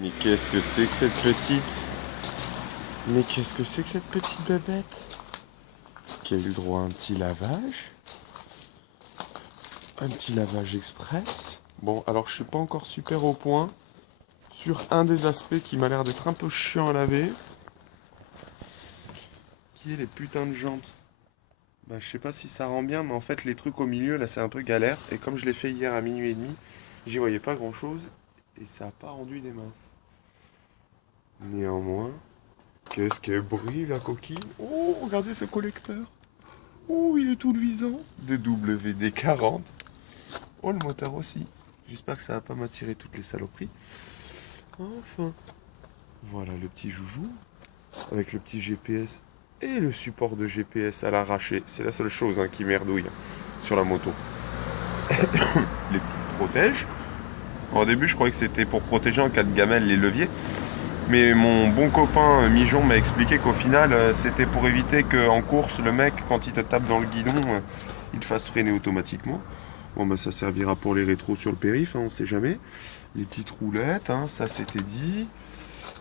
Mais qu'est-ce que c'est que cette petite? Mais qu'est-ce que c'est que cette petite bébête? Qui a eu le droit à un petit lavage? Un petit lavage express? Bon, alors je suis pas encore super au point sur un des aspects qui m'a l'air d'être un peu chiant à laver. Qui est les putains de jantes. Bah, je sais pas si ça rend bien, mais en fait les trucs au milieu là c'est un peu galère. Et comme je l'ai fait hier à minuit et demi, j'y voyais pas grand chose. Et ça a pas rendu des masses. Néanmoins, qu'est-ce qu'elle brille la coquille? Oh, regardez ce collecteur. Oh, il est tout luisant. DWD40. Oh, le moteur aussi. J'espère que ça va pas m'attirer toutes les saloperies. Enfin. Voilà le petit joujou. Avec le petit GPS. Et le support de GPS à l'arraché. C'est la seule chose qui merdouille sur la moto. Les petites protèges. Au début, je croyais que c'était pour protéger en cas de gamelle les leviers. Mais mon bon copain Mijon m'a expliqué qu'au final, c'était pour éviter qu'en course, le mec, quand il te tape dans le guidon, il te fasse freiner automatiquement. Bon, bah ça servira pour les rétros sur le périph', on sait jamais. Les petites roulettes, ça c'était dit.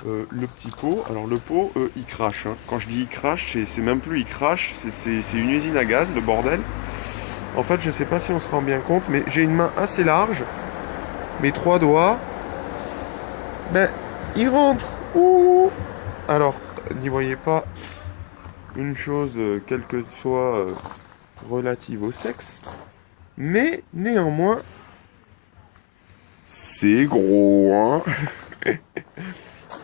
Le petit pot, alors le pot, il crache. Quand je dis il crache, c'est même plus il crache, c'est une usine à gaz, le bordel. En fait, je sais pas si on se rend bien compte, mais j'ai une main assez large. Mes 3 doigts, ben, ils rentrent. Ouh. Alors, n'y voyez pas une chose, quelle que soit, relative au sexe, mais néanmoins, c'est gros, hein.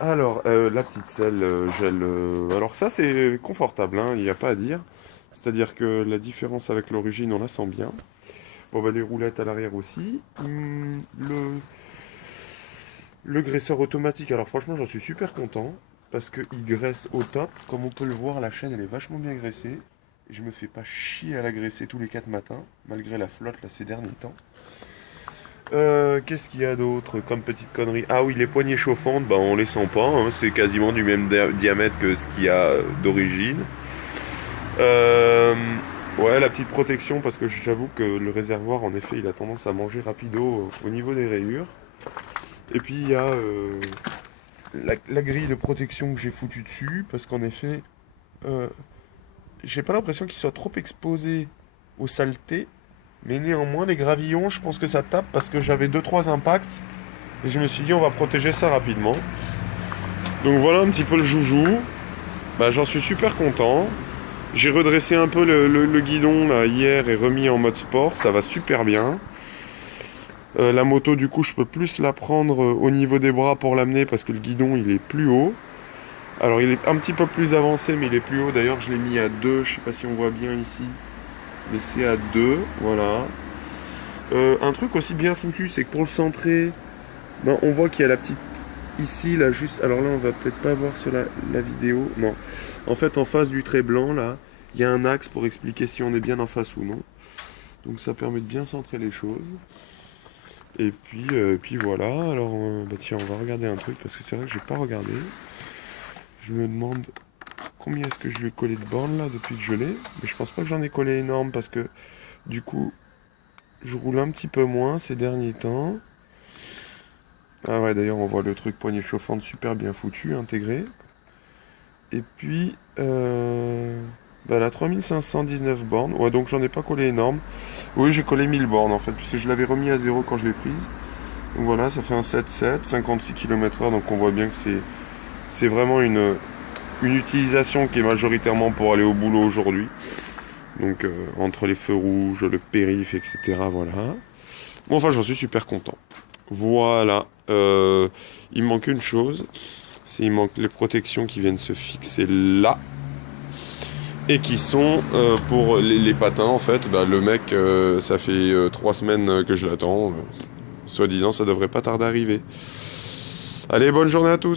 Alors, la petite selle, gel. Alors ça, c'est confortable, il n'y a pas à dire. C'est-à-dire que la différence avec l'origine, on la sent bien. Bon, bah, les roulettes à l'arrière aussi. Le graisseur automatique, alors franchement, j'en suis super content. Parce qu'il graisse au top. Comme on peut le voir, la chaîne, elle est vachement bien graissée. Et je me fais pas chier à la graisser tous les 4 matins, malgré la flotte, là, ces derniers temps. Qu'est-ce qu'il y a d'autre comme petite connerie? Ah oui, les poignées chauffantes, bah on les sent pas, c'est quasiment du même diamètre que ce qu'il y a d'origine. Ouais, la petite protection, parce que j'avoue que le réservoir, en effet, il a tendance à manger rapido au niveau des rayures. Et puis il y a la grille de protection que j'ai foutue dessus, parce qu'en effet, j'ai pas l'impression qu'il soit trop exposé aux saletés. Mais néanmoins, les gravillons, je pense que ça tape parce que j'avais 2-3 impacts. Et je me suis dit, on va protéger ça rapidement. Donc voilà un petit peu le joujou. Bah, j'en suis super content. J'ai redressé un peu le guidon là, hier et remis en mode sport. Ça va super bien. La moto, du coup, je peux plus la prendre au niveau des bras pour l'amener parce que le guidon, il est plus haut. Alors, il est un petit peu plus avancé, mais il est plus haut. D'ailleurs, je l'ai mis à 2. Je sais pas si on voit bien ici. Mais c'est à 2, voilà. Un truc aussi bien foutu, c'est que pour le centrer, ben, on voit qu'il y a la petite ici, là, juste. Alors là, on va peut-être pas voir sur la vidéo. Non. En fait, en face du trait blanc, là, il y a un axe pour expliquer si on est bien en face ou non. Donc ça permet de bien centrer les choses. Et puis voilà. Alors, bah, tiens, on va regarder un truc parce que c'est vrai que j'ai pas regardé. Je me demande combien est-ce que je lui ai collé de bornes là depuis que je l'ai. Mais je pense pas que j'en ai collé énorme parce que du coup, je roule un petit peu moins ces derniers temps. Ah ouais, d'ailleurs, on voit le truc poignée chauffante super bien foutu, intégré. Et puis, bah, la 3519 bornes. Ouais, donc j'en ai pas collé énorme. Oui, j'ai collé 1000 bornes en fait, puisque je l'avais remis à 0 quand je l'ai prise. Donc voilà, ça fait un 7,7, 56 km/h. Donc on voit bien que c'est vraiment une utilisation qui est majoritairement pour aller au boulot aujourd'hui. Donc entre les feux rouges, le périph', etc. Voilà. Bon, enfin, j'en suis super content. Voilà. Il me manque une chose. Il manque les protections qui viennent se fixer là. Et qui sont pour les patins, en fait. Bah, le mec, ça fait 3 semaines que je l'attends. Soi-disant, ça devrait pas tarder à arriver. Allez, bonne journée à tous.